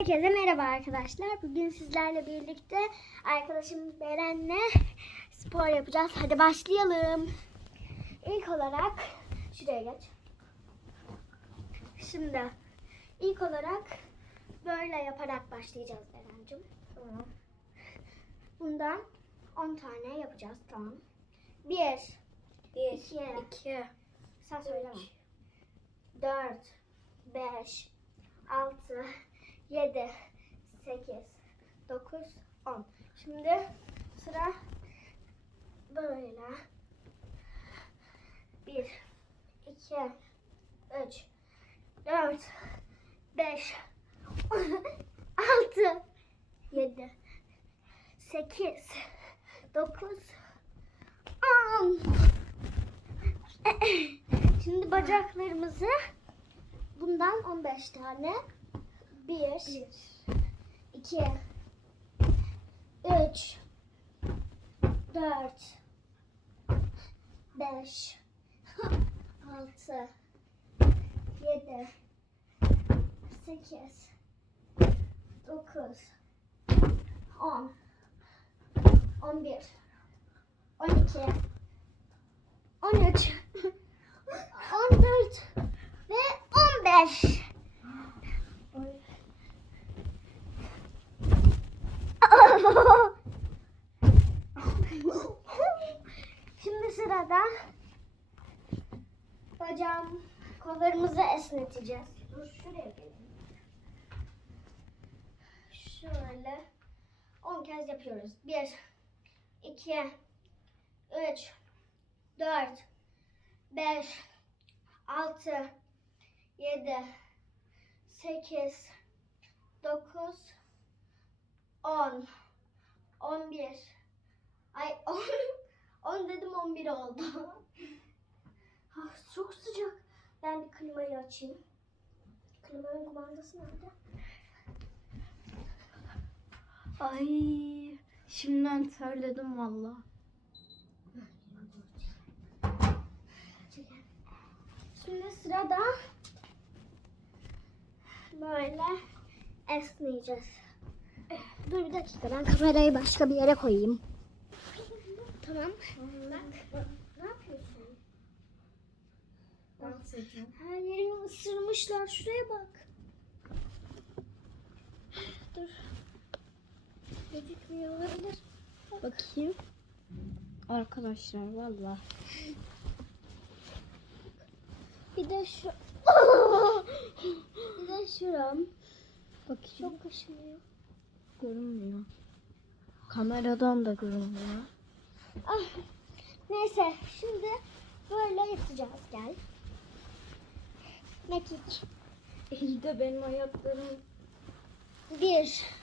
Herkese merhaba arkadaşlar. Bugün sizlerle birlikte arkadaşım Beren'le spor yapacağız. Hadi başlayalım. İlk olarak şuraya geç. Şimdi ilk olarak böyle yaparak başlayacağız Beren'cim. Tamam. Bundan 10 tane yapacağız. Tamam. 1 1 2 2 Sen söyleme. 4 5 6 7 8 9 10 Şimdi sıra böyle 1 2 3 4 5 6 7 8 9 10 Şimdi bacaklarımızı bundan 15 tane 1 2 3 4 5 6 7 8 9 10 11 12 13 14 ve 15 Şimdi sırada bacağım kollarımızı esneteceğiz. Dur şuraya gelin. Şöyle 10 kez yapıyoruz. 1 2 3 4 5 6 7 8 9 10 11 Ay 10 10 dedim 11 oldu. Ah, çok sıcak. Ben bir klimayı açayım. Klimanın kumandası nerede? Ay şimdiden terledim valla. Şimdi sırada böyle esneyeceğiz. Dur bir dakika ben kamerayı başka bir yere koyayım. Tamam. Bak. Ne yapıyorsun? Ediyorum. Her yerimi ısırmışlar. Şuraya bak. Dur. Gözükmüyor olabilir. Bakayım. Arkadaşlar valla. Bir de şu. bir de şuram. Bakayım. Çok kaşınıyor. görünmüyor. Kameradan da görünmüyor. Ah, neyse şimdi böyle yapacağız gel. Mekik. İyi de benim ayaklarım Bir.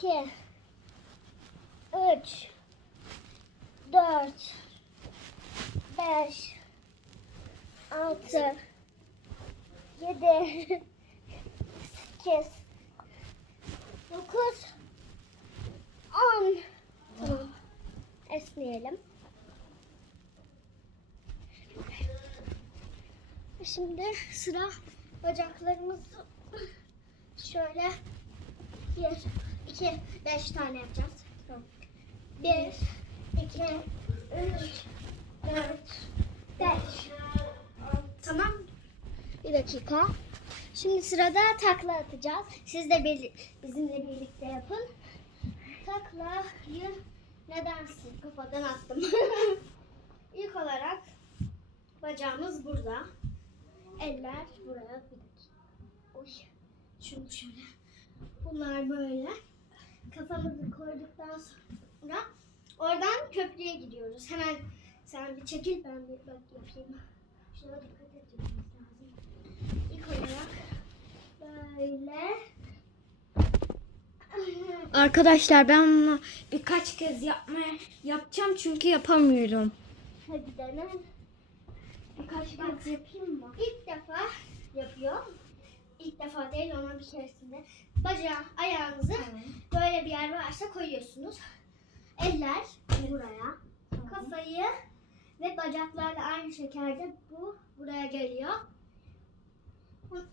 İki, Üç. Dört. Beş. Altı. Yedi. Sekiz. Dokuz. On. Tamam. Esneyelim. Şimdi sıra bacaklarımızı şöyle bir, iki, beş tane yapacağız. Tamam. Bir, iki, üç, dört, beş. Tamam. Bir dakika. Şimdi sırada takla atacağız. Siz de bizimle birlikte yapın. Taklayı nedensiz kafadan attım. İlk olarak bacağımız burada. Eller buraya. Oy. Şunu şöyle. Bunlar böyle. Kafamızı koyduktan sonra oradan köprüye gidiyoruz. Hemen sen bir çekil ben bir bak yapayım. Şuna dikkat etmemiz lazım. İlk olarak böyle. Arkadaşlar ben bunu birkaç kez yapmaya yapacağım çünkü yapamıyorum. Hadi dene. Birkaç kez yapayım mı? İlk defa yapıyor. İlk defa değil ama bir keresinde. Bacağı, ayağınızı böyle bir yer varsa koyuyorsunuz. Eller buraya. Kafayı ve bacaklarla aynı şekilde bu buraya geliyor.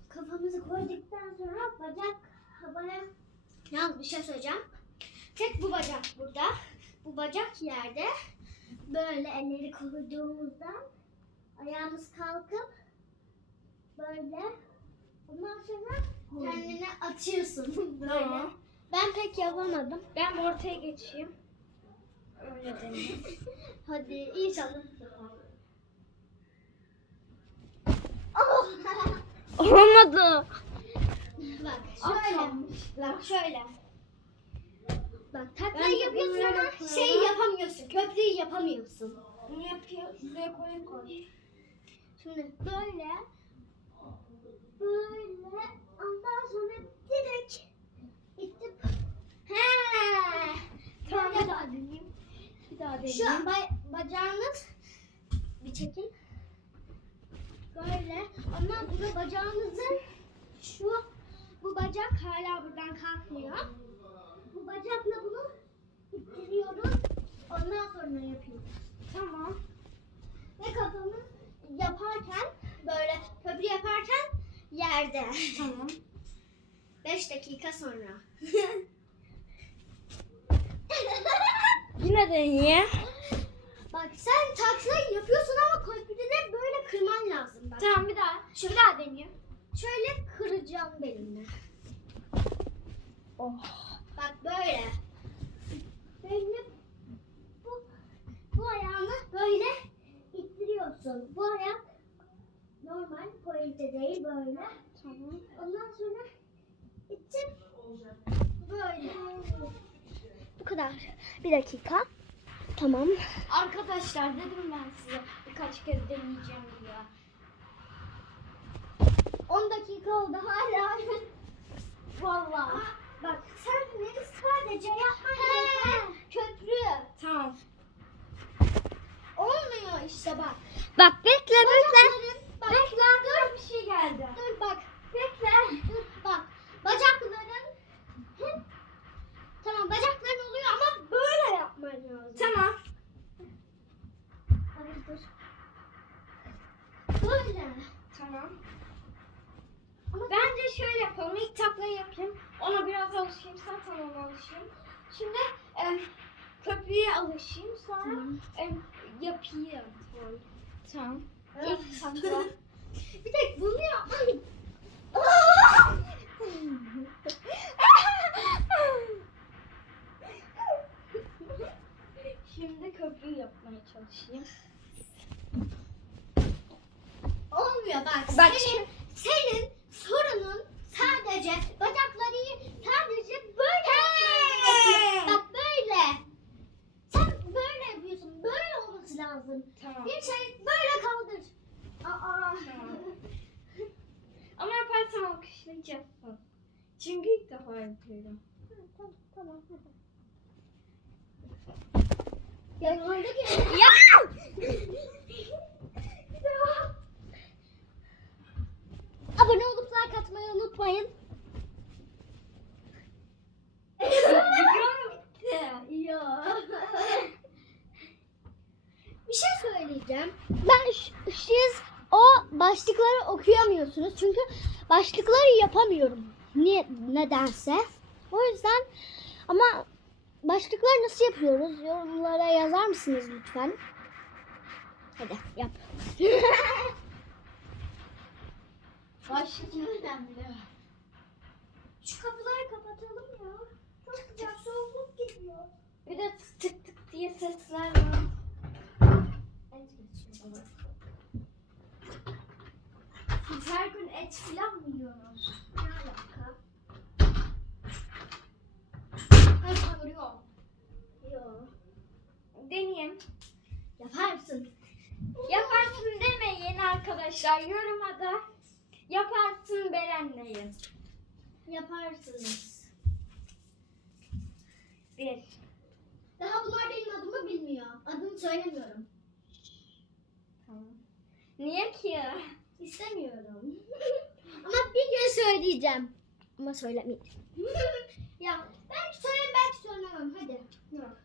kafamızı koyduktan sonra bacak havaya Yalnız bir şey söyleyeceğim. Tek bu bacak burada. Bu bacak yerde. Böyle elleri koyduğumuzda ayağımız kalkıp böyle ondan sonra kendine atıyorsun böyle. Tamam. Ben pek yapamadım. Ben ortaya geçeyim. Öyle deneyim. Hadi inşallah. Oh! Olmadı. Bak şöyle. Bak şöyle. Bak taklayı yapıyorsun ama şey yapamıyorsun. Köprüyü yapamıyorsun. Bunu yapıyor. Şuraya koyun koy. Şimdi böyle. Böyle. Ondan sonra direkt itip. He. Tamam bir daha deneyeyim. Bir daha deneyeyim. Şu an bay- bacağınız bir çekin. Böyle. Ondan sonra bacağınızın şu bu bacak hala buradan kalkmıyor. Bu bacakla bunu ittiriyoruz. Ondan sonra yapıyoruz. Tamam. Ve kafamız yaparken böyle köprü yaparken yerde. Tamam. 5 dakika sonra. Yine deneyeyim. Bak sen taklayı yapıyorsun ama köprüde böyle kırman lazım. Bak. Tamam bir daha. Şu bir daha deneyeyim. Şöyle kıracağım benimle. Oh. Bak böyle. Böyle bu, bu ayağını böyle ittiriyorsun. Bu ayak normal pointe değil böyle. Tamam. Ondan sonra itip böyle. Bu kadar. Bir dakika. Tamam. Arkadaşlar dedim ben size birkaç kez deneyeceğim diye. 10 dakika oldu hala. Vallahi. Bak sen ne sadece yapman gereken köprü. Tamam. Olmuyor işte bak. Bak bekle Bacakların, bak, Bekle dur bir şey geldi. dur bak. Bekle. Dur bak. Bacakların hep Tamam bacakların oluyor ama böyle yapman lazım. Tamam. Hayır dur. Böyle. Tamam. Bence şöyle yapalım. İlk taklayı yapayım. Ona biraz alışayım. Zaten ona alışayım. Şimdi em, köprüye alışayım. Sonra Tamam. em, yapayım. Tamam. Evet. İlk takla. bir tek bunu yapman. Şimdi köprüyü yapmaya çalışayım. Olmuyor bak. Bak senin, senin sadece bacakları sadece böyle yapman. Bak böyle. Sen böyle yapıyorsun. Böyle olması lazım. Tamam. Bir şey böyle kaldır. Aa. Tamam. Ama yaparsam alkışlayacaksın. Çünkü ilk defa yapıyorum. tamam tamam hadi. Ya ki. Ya! Bir daha. Abone olup like atmayı unutmayın. Video mu bitti? Ya. Bir şey söyleyeceğim. Ben ş- siz o başlıkları okuyamıyorsunuz çünkü başlıkları yapamıyorum. Niye nedense. O yüzden ama başlıkları nasıl yapıyoruz? Yorumlara yazar mısınız lütfen? Hadi yap. Başlık önemli. Şu kapıları kapatalım ya. Çok sıcak soğukluk geliyor. Bir de tık tık tık diye sesler var. Siz her gün et filan mı yiyorsunuz? Ne alaka? Ben soruyorum. Yok. Deneyeyim. Yaparsın. Yaparsın demeyin arkadaşlar. Yoruma da yaparsın beğenmeyin. Yaparsınız. Bir. Daha bunlar benim adımı bilmiyor. Adımı söylemiyorum. Tamam. Niye ki? İstemiyorum. Ama bir gün söyleyeceğim. Ama söylemeyeceğim. ya belki söylerim belki söylemem. Hadi. Yok.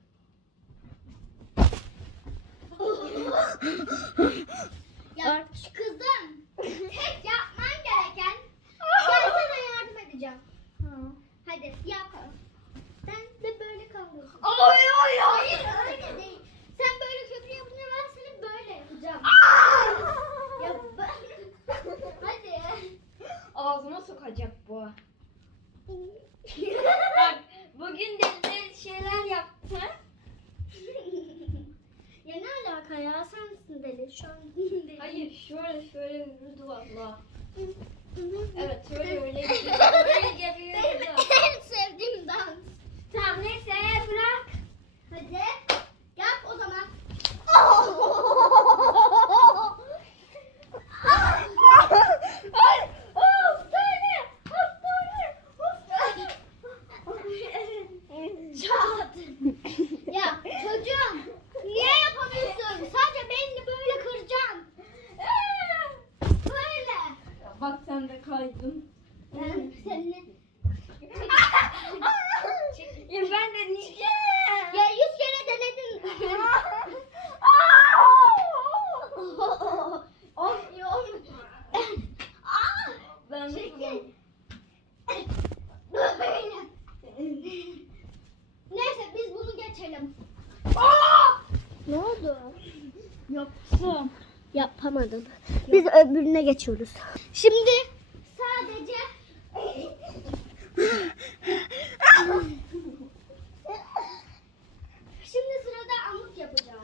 ya kızım tek yapman gereken yapacağım. Hadi yap. Sen de böyle kalıyorsun. Ay ay Hayır öyle değil. Sen böyle köprü yapınca ben seni böyle yapacağım. Ya ben- Hadi. Ağzıma sokacak bu. Bak bugün deli şeyler yaptı. ya ne alaka ya? Sensin deli. Şu an deli. Hayır şöyle vurdu valla. Evet. Şöyle öyle böyle Benim geliyordu. en sevdiğim dans. Tamam neyse bırak. Hadi. Yap o zaman. Ay, hastane, hastane, hastane. Çat. ya çocuğum niye yapamıyorsun? Sadece belini böyle kıracaksın. Böyle. Bak sen de kaydın. Ben seninle Ya ben de niye? ya yüz kere denedin. Olmuyor olmuyor. Aa, Ben de çekil. Böyle. Neyse biz bunu geçelim. Ne oldu? yaptım. Yapamadın. Biz öbürüne geçiyoruz. Şimdi sadece Şimdi sırada amut yapacağız.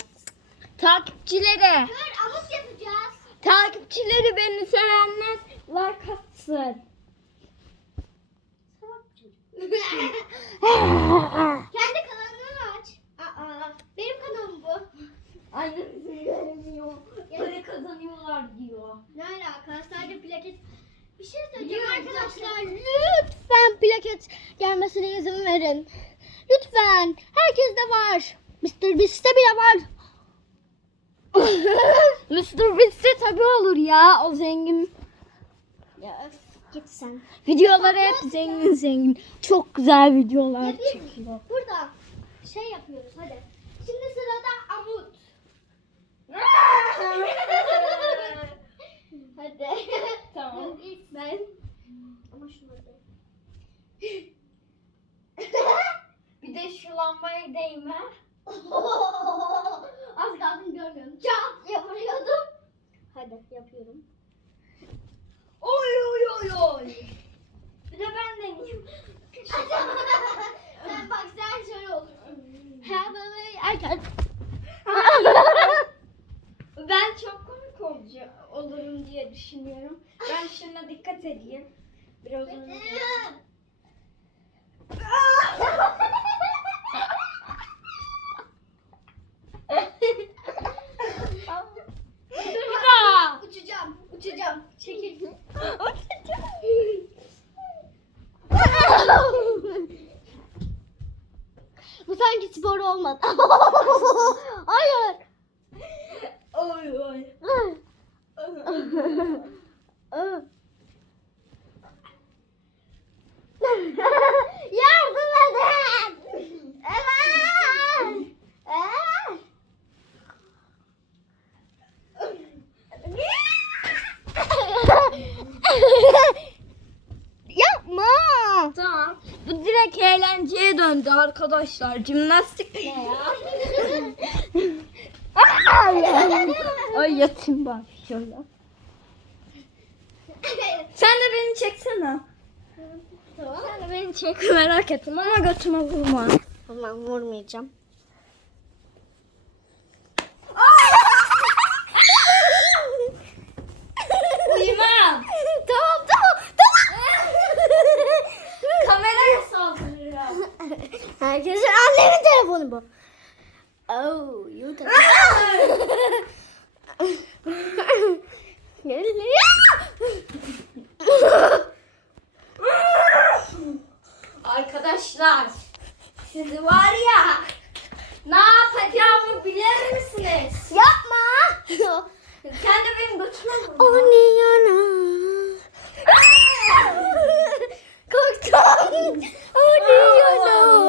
Takipçilere, Dur amut yapacağız. takipçileri beni sevenler like atsın. Salak çocuk. Kendi kanalını aç. Aa, benim kanalım bu. İzin vermiyor. Para kazanıyorlar diyor. Ne alaka? Sadece plaket. Bir şey söyleyeceğim Biliyorum, arkadaşlar. Lütfen plaket gelmesine izin verin. Lütfen. Herkes de var. Mr. Beast'te bile var. Mr. Beast'e tabi olur ya o zengin. Ya öf, git sen. Videoları hep zengin zengin. Çok güzel videolar çekiyor. burada şey yapıyoruz hadi. Şimdi sırada amut. Hadi. Tamam. İlk ben. Ama şunu da. Bir de şu lambaya değme. Az kalsın görmüyorum. Çat diye vuruyordum. Hadi yapıyorum. Oy oy oy oy. Bir de ben deneyeyim. sen bak sen şöyle olur. Ha böyle erken. Ben çok komik olacağım, olurum diye düşünüyorum. Ben şuna dikkat edeyim. Biraz daha. Uçacağım, uçacağım. Çekil. Bu sanki spor olmadı. Hayır. Oy oy. Yardım edin. Evet. Evet. Yapma. Tamam. Bu direkt eğlenceye döndü arkadaşlar. Jimnastik ne ya? Ay yatayım ben şöyle. Sen de beni çeksene. Sen de beni çek merak ettim ama götüme vurma. Tamam vurmayacağım. Arkadaşlar annemin telefonu bu. Oh, you Arkadaşlar sizi var ya ne yapacağımı bilir misiniz? Yapma. Kendi benim götüme vurdu. O yana? Korktum. O ne yana?